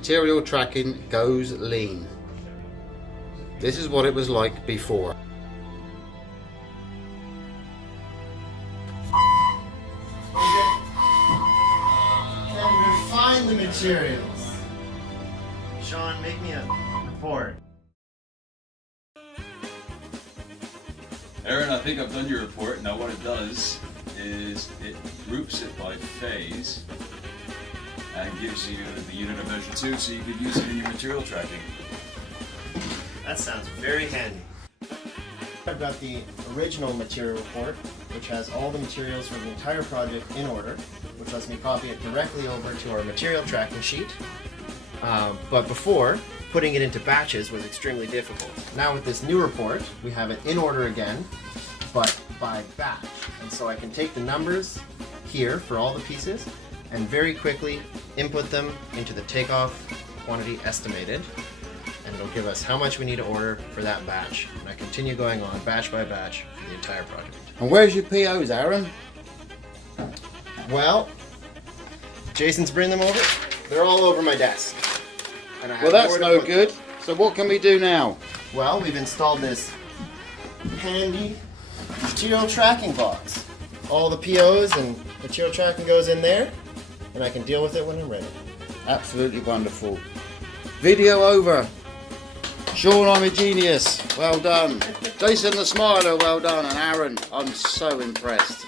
material tracking goes lean. This is what it was like before. Can't even find the materials. Sean, make me a report. Aaron, I think I've done your report. Now what it does is it groups it by phase and gives you the unit of measure 2 so you could use it in your material tracking. That sounds very handy. I've got the original material report, which has all the materials for the entire project in order, which lets me copy it directly over to our material tracking sheet. But before, putting it into batches was extremely difficult. Now with this new report, we have it in order again, but by batch. And so I can take the numbers here for all the pieces and very quickly input them into the takeoff quantity estimated, and it'll give us how much we need to order for that batch. And I continue going on batch by batch for the entire project. And where's your POs, Aaron? Well, Jason's bringing them over. They're all over my desk. And I have Well, that's more to no put- good. So what can we do now? Well, we've installed this handy material tracking box. All the POs and material tracking goes in there, and I can deal with it when I'm ready. Absolutely wonderful. Video over. Sean, I'm a genius. Well done. Jason the Smiler, well done. And Aaron, I'm so impressed.